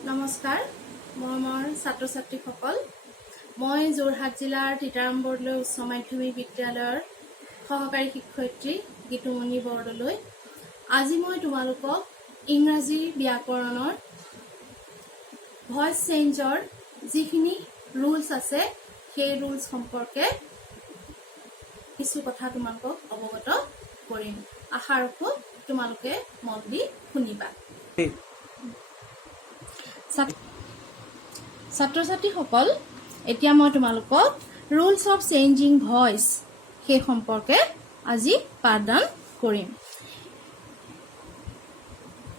নমস্কাৰ মোৰ ছাত্ৰ ছাত্ৰীসকল মই যোৰহাট জিলাৰ তিতাৰাম বৰদলৈ উচ্চ মাধ্যমিক বিদ্যালয়ৰ সহকাৰী শিক্ষয়িত্ৰী গীতুমণি বৰদলৈ আজি মই তোমালোকক ইংৰাজী ব্যাকৰণৰ ভয়েস চেঞ্জৰ যিখিনি ৰুলছ আছে সেই ৰুলছ সম্পৰ্কে কিছু কথা তোমালোকক অৱগত কৰিম আশা ৰাখো তোমালোকে মন দি শুনিবা ছাত্ৰ ছাত্ৰীসকল এতিয়া মই তোমালোকক ৰুলছ অফ চেঞ্জিং ভয়েস সেই সম্পৰ্কে আজি পাঠদান কৰিম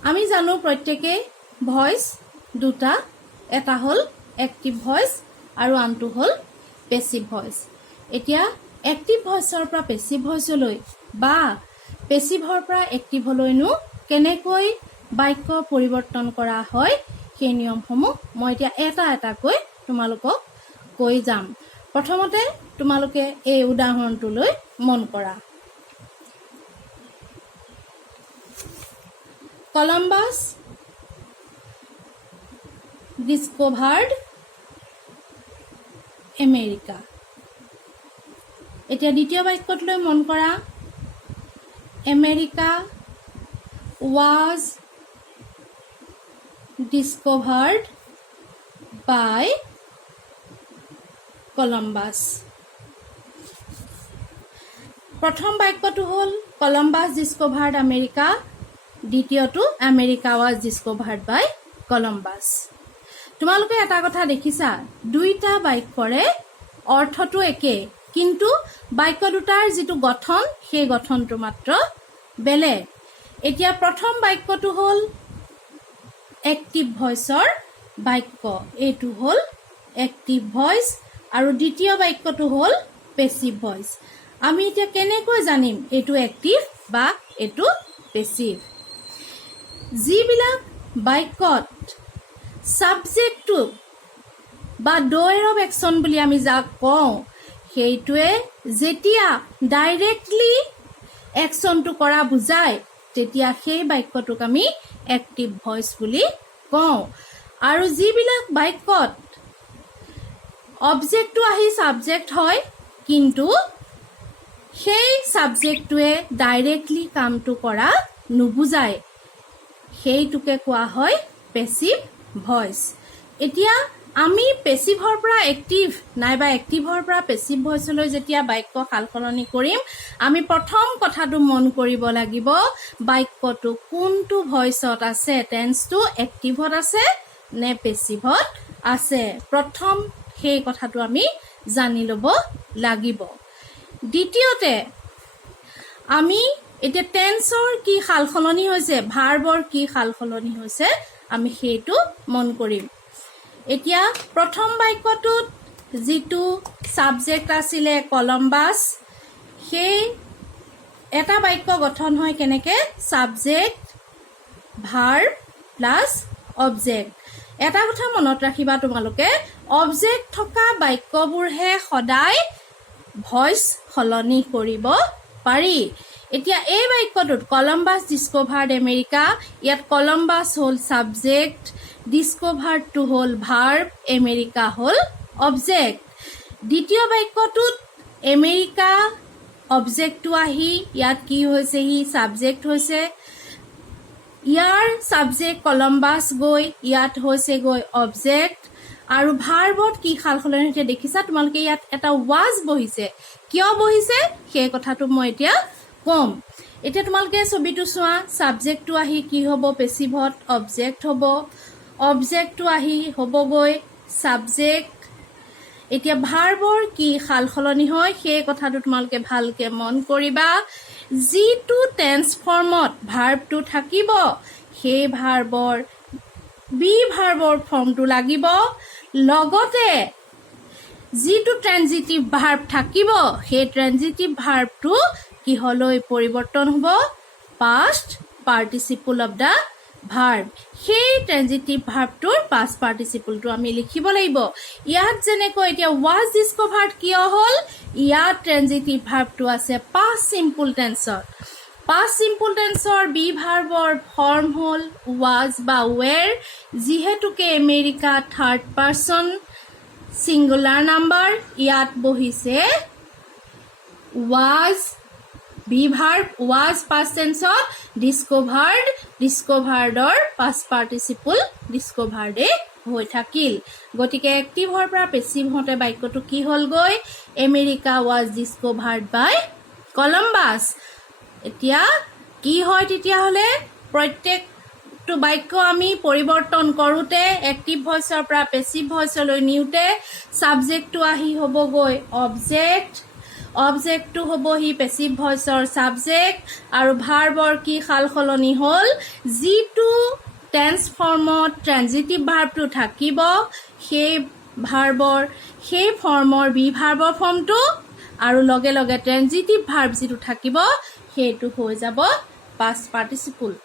আমি জানো প্ৰত্যেকই ভয়েস দুটা এটা হল এক্টিভ ভয়েস আৰু আনটো হল পেসিভ ভয়েস এতিয়া এক্টিভ ভয়েসৰ পৰা পেসিভ ভয়েসলৈ বা পেসিভৰ পৰা এক্টিভলৈনো কেনেকৈ বাক্য পৰিৱৰ্তন কৰা হয় সেই নিয়মসমূহ মই এতিয়া এটা এটাকৈ তোমালোকক কৈ যাম প্ৰথমতে তোমালোকে এই উদাহৰণটোলৈ মন কৰা কলম্বাছ ডিস্কভাৰ্ড আমেৰিকা এতিয়া দ্বিতীয় বাক্যটোলৈ মন কৰা America was discovered by Columbus. প্ৰথম বাক্যটো হল কলম্বাছ ডিস্কভাৰ্ড আমেৰিকা দ্বিতীয়টো America was discovered by Columbus. তোমালোকে এটা কথা দেখিছা দুইটা বাক্যৰে অৰ্থটো একে কিন্তু বাক্য দুটাৰ যিটো গঠন সেই গঠনটো মাত্ৰ বেলেগ এতিয়া প্ৰথম বাক্যটো হল এক্টিভ ভয়েসৰ বাক্য এইটো হল এক্টিভ ভয়েস আৰু দ্বিতীয় বাক্যটো হল পেসিভ ভয়েস আমি এতিয়া কেনেকৈ জানিম এইটো এক্টিভ বা এইটো পেসিভ যিবিলাক বাক্যত সাবজেক্টটো বা ডয়াৰ অফ একশন বুলি আমি যাক কওঁ সেইটোৱে যেতিয়া ডাইৰেক্টলি একশনটো কৰা বুজায় তেতিয়া সেই বাক্যটোক আমি এক্টিভ ভয়েস বুলি কওঁ আৰু যিবিলাক বাক্যত অবজেক্টটো আহি সাবজেক্ট হয় কিন্তু সেই সাবজেক্টটোৱে ডাইৰেক্টলি কামটো কৰা নুবুজায় সেইটোকে কোৱা হয় পেসিভ ভয়েস এতিয়া আমি পেসিভৰ পৰা এক্টিভ নাইবা এক্টিভৰ পৰা পেসিভ ভয়েসলৈ যেতিয়া বাক্য সালসলনি কৰিম আমি প্ৰথম কথাটো মন কৰিব লাগিব বাক্যটো কোনটো ভয়েসত আছে টেন্সটো এক্টিভত আছে নে পেসিভত আছে প্ৰথম সেই কথাটো আমি জানি ল'ব লাগিব দ্বিতীয়তে আমি এতিয়া টেন্সৰ কি সালসলনি হৈছে ভাৰ্বৰ কি সালসলনি হৈছে আমি সেইটো মন কৰিম এতিয়া প্ৰথম বাক্যটোত যিটো সাবজেক্ট আছিলে কলম্বাছ সেই এটা বাক্য গঠন হয় কেনেকে সাবজেক্ট ভাৰ্ব প্লাস অবজেক্ট এটা কথা মনত ৰাখিবা তোমালোকে অবজেক্ট থকা বাক্যবোৰহে সদায় ভয়েস সলনি কৰিব পাৰি এতিয়া এই বাক্যটোত কলম্বাছ ডিস্কভাৰ্ড আমেৰিকা ইয়াত কলম্বাছ হল সাবজেক্ট ডিস্কভাৰ্ড টু হল ভাৰ্ব আমেৰিকা হল অবজেক্ট দ্বিতীয় বাক্যটোত আমেৰিকা অবজেক্টটো আহি ইয়াত কি হৈছে হি সাবজেক্ট হৈছে ইয়াৰ সাবজেক্ট কলম্বাছ গৈ ইয়াত হৈছে গৈ অবজেক্ট আৰু ভাৰ্বত কি সালসলনি হৈছে দেখিছা তোমালোকে ইয়াত এটা was বহিছে কিয় বহিছে সেই কথাটো মই এতিয়া কম এতিয়া তোমালোকে ছবিটো চোৱা সাবজেক্টটো আহি কি হ'ব পেসিভত অবজেক্ট হ'ব অবজেক্টটো আহি হ'বগৈ সাবজেক্ট এতিয়া ভাৰ্বৰ কি সালসলনি হয় সেই কথাটো তোমালোকে ভালকে মন কৰিবা যিটো টেন্স ফৰ্মত ভাৰ্বটো থাকিব সেই ভাৰ্বৰ বি ভাৰ্বৰ ফৰ্মটো লাগিব লগতে যিটো ট্ৰানজিটিভ ভাৰ্ব থাকিব সেই ট্ৰানজিটিভ ভাৰ্বটো কিহলৈ পৰিৱৰ্তন হ'ব past participle of the verb সেই ট্ৰানজিটিভ ভাৰ্বটোৰ পাষ্ট পাৰ্টিসিপলটো আমি লিখিব লাগিব ইয়াত যেনেকৈ এতিয়া was discovered কিয় হল ইয়াত ট্ৰানজিটিভ ভাৰ্বটো আছে পাষ্ট সিম্পল টেন্সত Past simple tenseৰ বি ভাৰ্বৰ ফৰ্ম হ'ল was বা were যিহেতুকে আমেৰিকা থাৰ্ড পাৰ্চন সিঙ্গুলাৰ নাম্বাৰ ইয়াত বহিছে was be verb was past tenseত discoveredৰ past participle discovered হৈ থাকিল গতিকে এক্টিভৰ পৰা পেসিভ হতে বাক্যটো কি হ'ল গৈ America was discovered by Columbus এতিয়া কি হয় তেতিয়া হলে প্ৰত্যেকটো বাক্য আমি পৰিৱৰ্তন কৰোতে এক্টিভ ভয়েসৰ পৰা পেসিভ ভয়েসলৈ নিউতে সাবজেক্টটো আহি হ'ব গৈ অবজেক্টটো হ'ব হি পেসিভ ভয়েসৰ সাবজেক্ট আৰু ভাৰ্বৰ কি সালসলনি হ'ল যিটো টেন্স ফৰ্মত ট্ৰানজিটিভ ভাৰ্বটো থাকিব সেই ভাৰ্বৰ সেই ফৰ্মৰ বি ভাৰ্বৰ ফৰ্মটো আৰু লগে লগে ট্ৰানজিটিভ ভাৰ্ব যিটো থাকিব সেইটো হৈ যাব past participle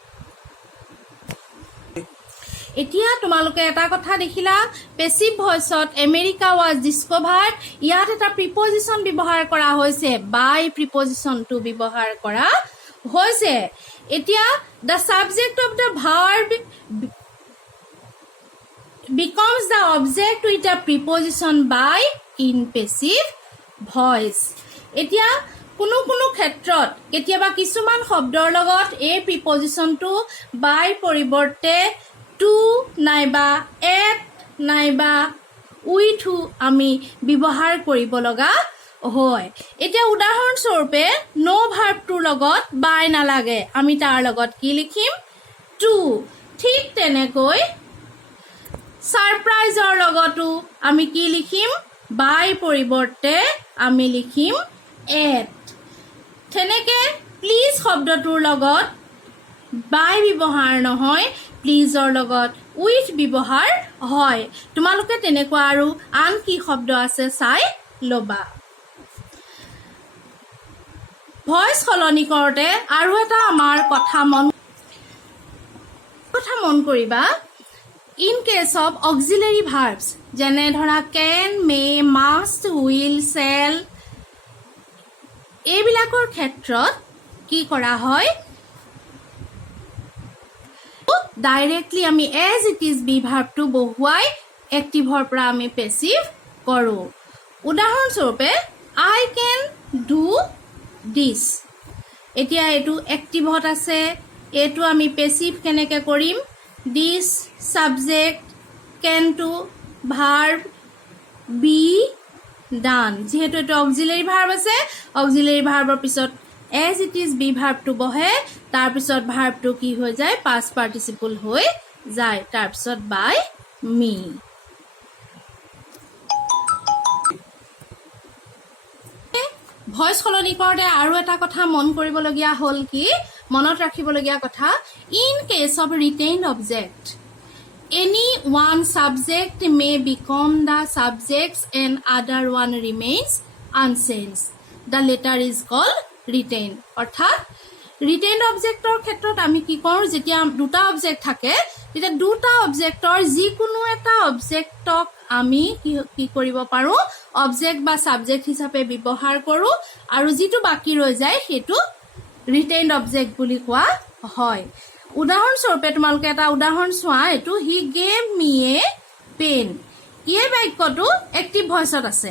এতিয়া তোমালোকে এটা কথা দেখিলা পেসিভ ভয়েসত আমেৰিকা was discovered ইয়াত এটা প্ৰিপজিশন ব্যৱহাৰ কৰা হৈছে by প্ৰিপজিশনটো ব্যৱহাৰ কৰা হৈছে এতিয়া the subject of the verb becomes the object with a preposition by in passive voice এতিয়া কোনো ক্ষেত্ৰত কেতিয়াবা কিছুমান শব্দৰ লগত এই প্ৰিপজিশনটো by পৰিৱৰ্তে to নাইবা at নাইবা with আমি ব্যৱহাৰ কৰিব লগা হয় এতিয়া উদাহৰণ স্বৰূপে no ভাৰ্বটোৰ লগত by নালাগে আমি তাৰ লগত কি লিখিম to ঠিক তেনেকৈ সাৰপ্ৰাইজৰ লগতো আমি কি লিখিম by পৰিৱৰ্তে আমি লিখিম at তেনেকে প্লিজ শব্দটোৰ লগত by ব্যৱহাৰ নহয় প্লিজৰ লগত উইথ ব্যৱহাৰ হয় তোমালোকে তেনেকুৱা আৰু আন কি শব্দ আছে চাই লবা ভয়েস সলনি কৰতে আৰু এটা আমাৰ কথা মন কৰিবা in case of auxiliary verbs যেনে ধৰা can may must will shall এইবিলাকৰ ক্ষেত্ৰত কি কৰা হয় ডাইৰেক্টলি আমি as it is বি ভাৰ্বটো বহুৱাই এক্টিভৰ পৰা আমি পেসিভ কৰো উদাহৰণ স্বৰূপে I can do this এতিয়া এটো এক্টিভত আছে এটো আমি পেসিভ কেনেকে কৰিম this subject can to verb be done যেহেতু এটো অক্সিলাৰি ভাৰ্ব আছে অক্সিলাৰি ভাৰ্বৰ পিছত as it is বি ভাৰ্বটো বহে তাৰ পিছত ভাৰ্বটো কি হৈ যায় past participle হৈ যায় তাৰ পিছত by me ভয়েস সলনি কৰতে আৰু এটা কথা মন কৰিবলগীয়া হ'ল কি মনত ৰাখিবলগীয়া কথা in case of retained object any one subject may become the subjects and other one remains unchanged the latter is called retained অৰ্থাৎ retained objectৰ ক্ষেত্ৰত আমি কি কৰো যেতিয়া দুটা অবজেক্ট থাকে তেতিয়া দুটা অবজেক্টৰ যিকোনো এটা অবজেক্টক আমি কি কৰিব পাৰো অবজেক্ট বা সাবজেক্ট হিচাপে ব্যৱহাৰ কৰো আৰু যিটো বাকি ৰৈ যায় হেতু retained object বুলি কোৱা হয় উদাহৰণ স্বৰূপে তোমালোকে এটা উদাহৰণ চোৱা এটো he gave me a pen এই বাক্যটো এক্টিভ ভয়েসত আছে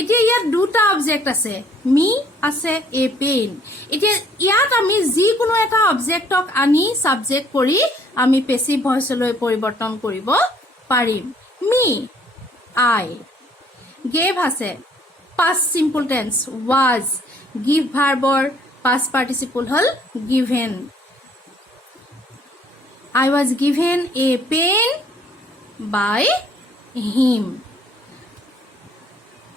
এতিয়া ইয়াত দুটা অবজেক্ট আছে মি আছে এ পেন এতিয়া ইয়াত আমি যিকোনো এটা অবজেক্টক আনি সাবজেক্ট কৰি আমি পেসিভ ভয়েসলৈ পৰিৱৰ্তন কৰিব পাৰিম মি আই gave আছে past simple tense was give ভাৰ্বৰ past participle hall given I was given a pen by him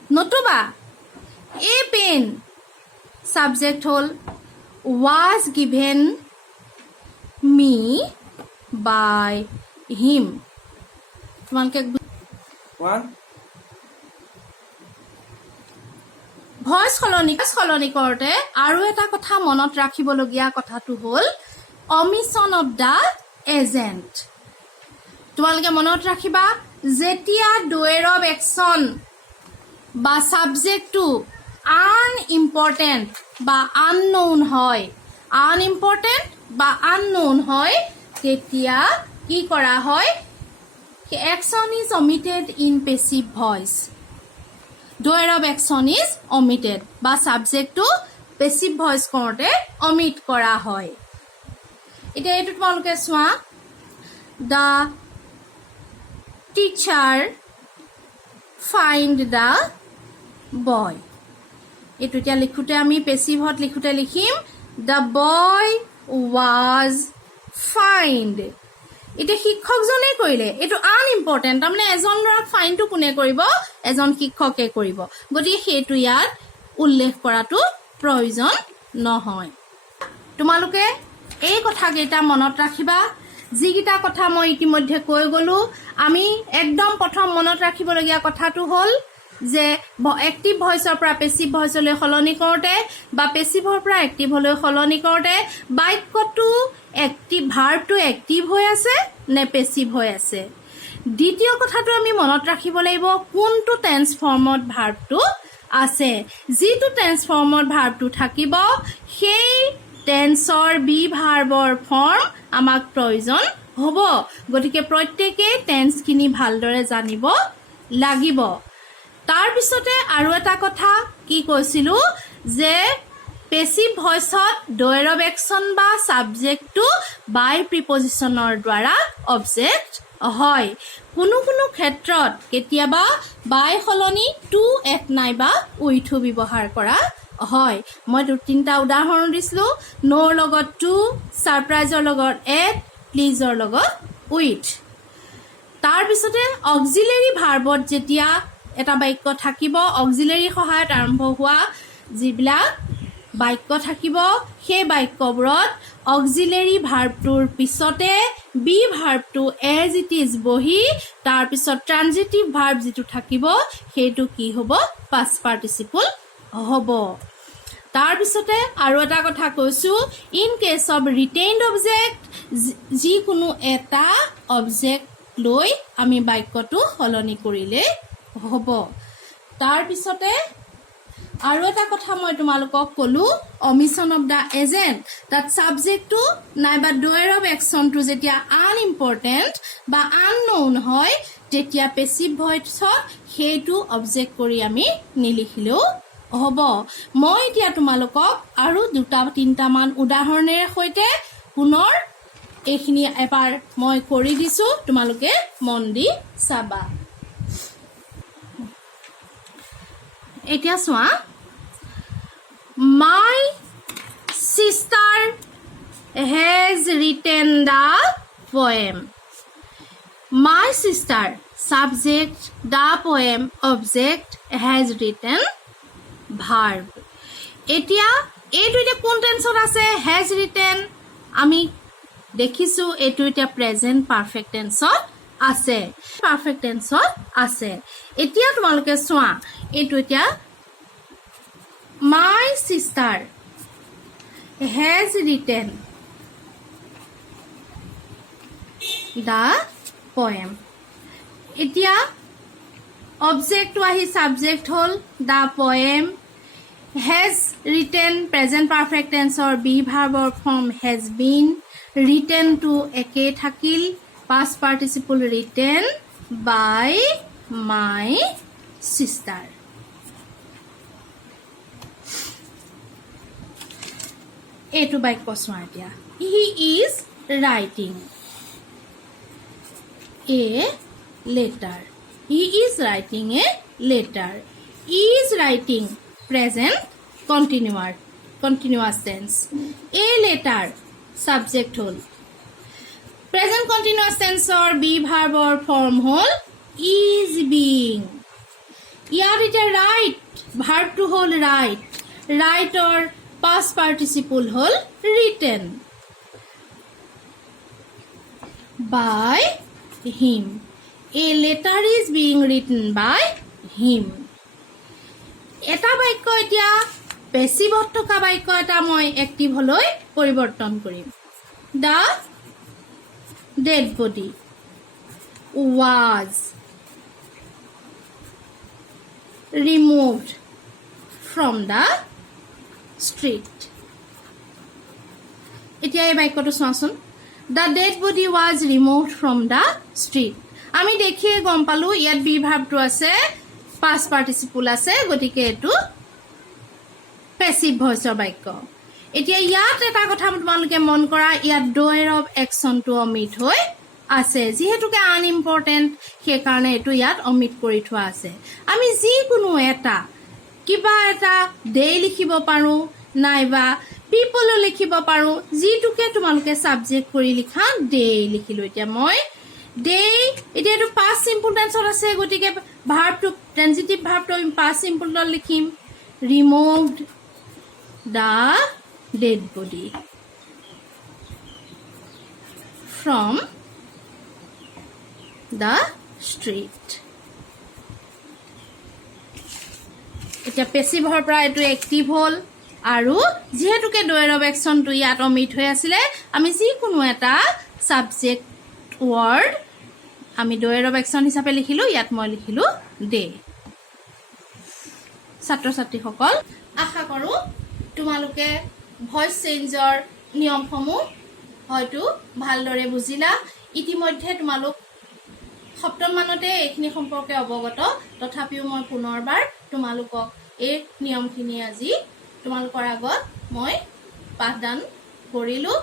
নতুবা a pen subject hall was given me by him তোমালোকে ভয়েস সলনি কৰতে আৰু এটা কথা মনত ৰাখিবলগীয়া কথাটো হল omission of the agent তোমালোকে মনত ৰাখিবা যেতিয়া doer of action বা সাবজেক্টটো আনইম্পৰ্টেন্ট বা আননোন হয় আনইম্পৰ্টেণ্ট বা আননোন হয় তেতিয়া কি কৰা হয় action is omitted in passive voice doer of action is omitted বা subject to passive voice কৰোঁতে omit কৰা হয় এতিয়া এইটো তোমালোকে চোৱা the teacher find the boy এইটো এতিয়া লিখোঁতে আমি পেছিভত লিখোঁতে লিখিম the boy was find এতিয়া শিক্ষকজনে কৰিলে এইটো আনইম্পৰ্টেণ্ট তাৰমানে এজন ল'ৰাক ফাইনটো কোনে কৰিব এজন শিক্ষকে কৰিব গতিকে সেইটো ইয়াত উল্লেখ কৰাটো প্ৰয়োজন নহয় তোমালোকে এই কথাকেইটা মনত ৰাখিবা যিকেইটা কথা মই ইতিমধ্যে কৈ গ'লোঁ আমি একদম প্ৰথম মনত ৰাখিবলগীয়া কথাটো হ'ল যে এক্টিভ ভইচৰ পৰা পেছিভ ভইচলৈ সলনি কৰোঁতে বা পেছিভৰ পৰা এক্টিভলৈ সলনি কৰোঁতে বাক্যটো এক্টিভ ভাৰ্বটো এক্টিভ হৈ আছে নে পেছিভ হৈ আছে দ্বিতীয় কথাটো আমি মনত ৰাখিব লাগিব কোনটো টেন্স ফৰ্মত ভাৰ্বটো আছে যিটো টেন্স ফৰ্মত ভাৰ্বটো থাকিব সেই টেন্সৰ বি ভাৰ্বৰ ফৰ্ম আমাক প্ৰয়োজন হ'ব গতিকে প্ৰত্যেকেই টেন্সখিনি ভালদৰে জানিব লাগিব তাৰপিছতে আৰু এটা কথা কি কৈছিলোঁ যে পেছিভ ভইচত ডয়েৰ অফ একশ্যন বা ছাবজেক্টটো বাই প্ৰিপজিশ্যনৰ দ্বাৰা অবজেক্ট হয় কোনো কোনো ক্ষেত্ৰত কেতিয়াবা বাই সলনি টু এট নাইবা উইথো ব্যৱহাৰ কৰা হয় মই তিনিটা উদাহৰণ দিছিলোঁ নোৰ লগত টু ছাৰপ্ৰাইজৰ লগত এট প্লিজৰ লগত উইথ তাৰপিছতে অক্সিলেৰী ভাৰ্বত যেতিয়া এটা বাক্য থাকিব অক্সিলেৰী সহায়ত আৰম্ভ হোৱা যিবিলাক বাক্য থাকিব সেই বাক্যবোৰত অক্সিলেৰী ভাৰ্বটোৰ পিছতে বি ভাৰ্বটো এজ ইট ইজ বহি তাৰপিছত ট্ৰানজিটিভ ভাৰ্ব যিটো থাকিব সেইটো কি হ'ব পাষ্ট পাৰ্টিচিপল হ'ব তাৰপিছতে আৰু এটা কথা কৈছোঁ in case of retained object যিকোনো এটা অবজেক্ট লৈ আমি বাক্যটো সলনি কৰিলে হ'ব তাৰপিছতে আৰু এটা কথা মই তোমালোকক ক'লোঁ অমিশ্যন অফ দ্য এজেণ্ট তাত ছাবজেক্টটো নাইবা ডয়েৰ অফ একশ্যনটো যেতিয়া আনইম্পৰ্টেণ্ট বা আননোন হয় তেতিয়া পেছিভ ভইচত সেইটো অবজেক্ট কৰি আমি নিলিখিলেও হ'ব মই এতিয়া তোমালোকক আৰু দুটা তিনিটামান উদাহৰণেৰে সৈতে পুনৰ এইখিনি এবাৰ মই কৰি দিছোঁ তোমালোকে মন দি চাবা এতিয়া চোৱা my sister has written the poem my sister subject the poem object has written verb এতিয়া এইটো এতিয়া কোন টেন্সত আছে has written আমি দেখিছোঁ এইটো এতিয়া প্ৰেজেণ্ট পাৰফেক্ট টেন্সত আছে পাৰফেক্ট টেন্সত আছে এতিয়া তোমালোকে চোৱা এইটো এতিয়া my sister has written the poem এতিয়া অবজেক্টটো আহি সাবজেক্ট হ'ল the poem has written present perfect tenseৰ বি ভাৰ্বৰ form has been written to একে থাকিল past participle written by my sister এইটো বাক্য চোৱা এতিয়া he is writing a letter he is writing a letter is writing present continuous tense a letter subject হল present continuous tenseৰ be ভাৰ্বৰ form হল is being ইয়াত এতিয়া write ভাৰ্বটো hall write or past participle hall written by him a letter is being written by him এটা বাক্য এতিয়া পেছিভত থকা বাক্য এটা মই এক্টিভলৈ পৰিৱৰ্তন কৰিম the dead body was removed from the street এতিয়া এই বাক্যটো চোৱাচোন the dead body was ৰিমুভড from the street আমি দেখিয়ে গম পালো ইয়াত বি ভাৰ্বটো আছে পাষ্ট পাৰ্টিচিপল আছে গতিকে এইটো পেছিভ ভইচৰ বাক্য এতিয়া ইয়াত এটা কথা তোমালোকে মন কৰা ইয়াত ডয়েৰ অফ একচনটো অমিট হৈ আছে যিহেতুকে আনইম্পৰ্টেণ্ট সেইকাৰণে এইটো ইয়াত অমিট কৰি থোৱা আছে আমি যিকোনো এটা কিবা এটা ডে লিখিব পাৰো নাইবা পিপল লিখিব পাৰো যিটোকে তোমালোকে সাবজেক্ট কৰি লিখা ডে লিখিলো এতিয়া মই ডে এতিয়া এইটো পাষ্ট সিম্পল টেন্সত আছে গতিকে ভাৰ্বটো ট্ৰানজিটিভ ভাৰ্বটো আমি পাষ্ট সিম্পলত লিখিম ৰিমুভড the dead body from the street এতিয়া পেছিভৰ পৰা এইটো এক্টিভ হ'ল আৰু যেহেতুকে ডয়েৰ অফ একচনটো ইয়াত অমিট হৈ আছিলে আমি যিকোনো এটা সাবজেক্ট ৱৰ্ড আমি ডয়েৰ অফ একচন হিচাপে লিখিলো ইয়াত মই লিখিলো ডে ছাত্ৰ ছাত্ৰীসকল আশা কৰো তোমালোকে ভইচ চেঞ্জৰ নিয়মসমূহ হয়তো ভালদৰে বুজিলা ইতিমধ্যে তোমালোক সপ্তম মানতে এইখিনি সম্পৰ্কে অৱগত তথাপিও মই পুনৰবাৰ তোমালোকক এই নিয়মখিনি আজি তোমালোকৰ আগত মই পাঠদান কৰিলো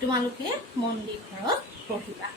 তোমালোকে মন দি ঘৰত পঢ়িবা